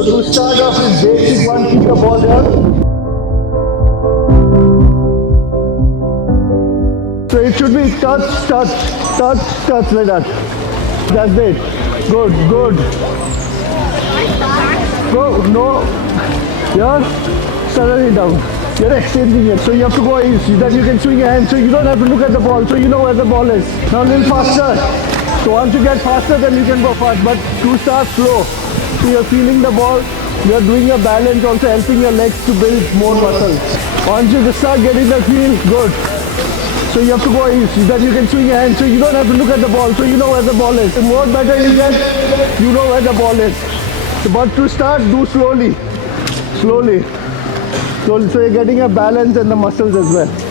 So to start off with basic one, keep the ball here. So it should be touch, touch, touch, touch like that. That's it. Good, good. Go, no. Here, suddenly down. You're exchanging it. So you have to go easy, that you can swing your hand. So you don't have to look at the ball. So you know where the ball is. Now a little faster. So once you get faster, then you can go fast. But to start slow. So you're feeling the ball. You're doing your balance, also helping your legs to build more muscles. Once you start getting the feel, good. So you have to go easy, that you can swing your hand. So you don't have to look at the ball. So you know where the ball is. The more better you get, you know where the ball is. But to start, do slowly. Slowly. So you're getting a balance and the muscles as well.